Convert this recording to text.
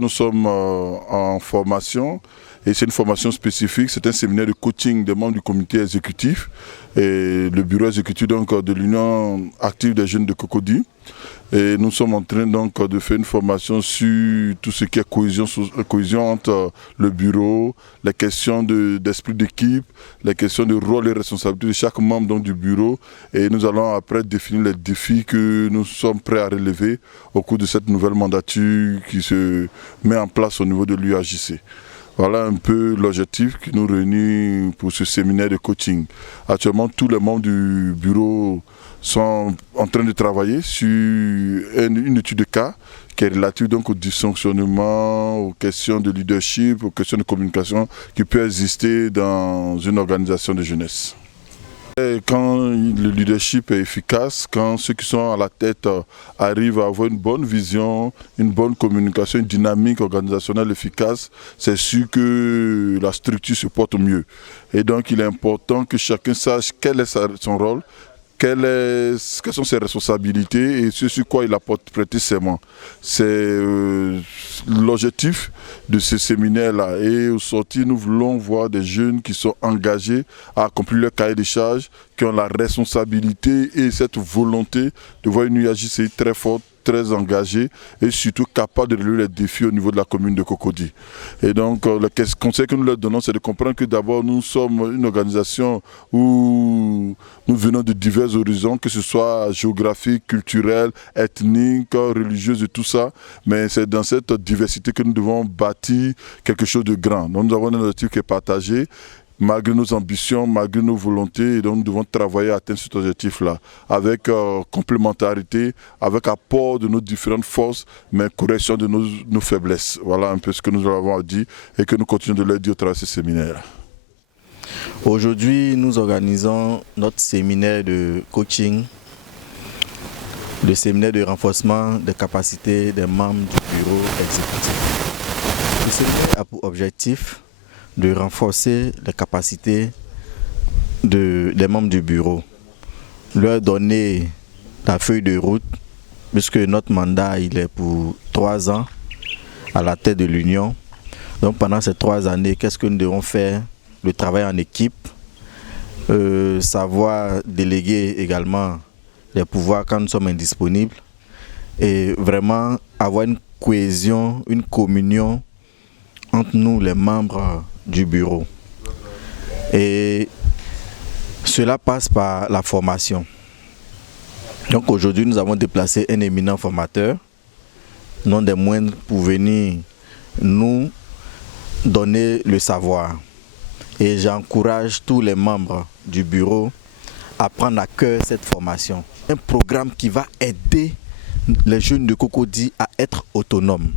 nous sommes en formation et c'est une formation spécifique, c'est un séminaire de coaching des membres du comité exécutif et le bureau exécutif donc, de l'Union active des jeunes de Cocody. Et nous sommes en train donc de faire une formation sur tout ce qui est cohésion entre le bureau, les questions d'esprit d'équipe, les questions de rôle et responsabilité de chaque membre donc, du bureau. Et nous allons après définir les défis que nous sommes prêts à relever au cours de cette nouvelle mandature qui se met en place au niveau de l'UAJC. Voilà un peu l'objectif qui nous réunit pour ce séminaire de coaching. Actuellement, tous les membres du bureau sont en train de travailler sur une étude de cas qui est relative donc au dysfonctionnement, aux questions de leadership, aux questions de communication qui peut exister dans une organisation de jeunesse. Et quand le leadership est efficace, quand ceux qui sont à la tête arrivent à avoir une bonne vision, une bonne communication, une dynamique organisationnelle efficace, c'est sûr que la structure se porte mieux. Et donc il est important que chacun sache quel est son rôle, quelles sont ses responsabilités et ce sur quoi il apporte prêter serment. C'est l'objectif de ce séminaire-là. Et au sortir, nous voulons voir des jeunes qui sont engagés à accomplir leur cahier de charges, qui ont la responsabilité et cette volonté de voir une UAJC très forte, très engagée et surtout capable de relever les défis au niveau de la commune de Cocody. Et donc le conseil que nous leur donnons, c'est de comprendre que d'abord nous sommes une organisation où nous venons de divers horizons, que ce soit géographique, culturel, ethnique, religieuse et tout ça, mais c'est dans cette diversité que nous devons bâtir quelque chose de grand. Donc nous avons un objectif qui est partagé, malgré nos ambitions, malgré nos volontés, et donc nous devons travailler à atteindre cet objectif-là, avec complémentarité, avec apport de nos différentes forces, mais correction de nos faiblesses. Voilà un peu ce que nous avons dit et que nous continuons de leur dire au travers de ce séminaire. Aujourd'hui, nous organisons notre séminaire de coaching, le séminaire de renforcement des capacités des membres du bureau exécutif. Le séminaire a pour objectif de renforcer les capacités des membres du bureau, leur donner la feuille de route, puisque notre mandat il est pour 3 ans à la tête de l'Union. Donc pendant ces 3 années, qu'est-ce que nous devons faire? Le travail en équipe, savoir déléguer également les pouvoirs quand nous sommes indisponibles et vraiment avoir une cohésion, une communion entre nous les membres du bureau. Et cela passe par la formation. Donc aujourd'hui nous avons déplacé un éminent formateur, non des moindres, pour venir nous donner le savoir. Et j'encourage tous les membres du bureau à prendre à cœur cette formation. Un programme qui va aider les jeunes de Cocody à être autonomes.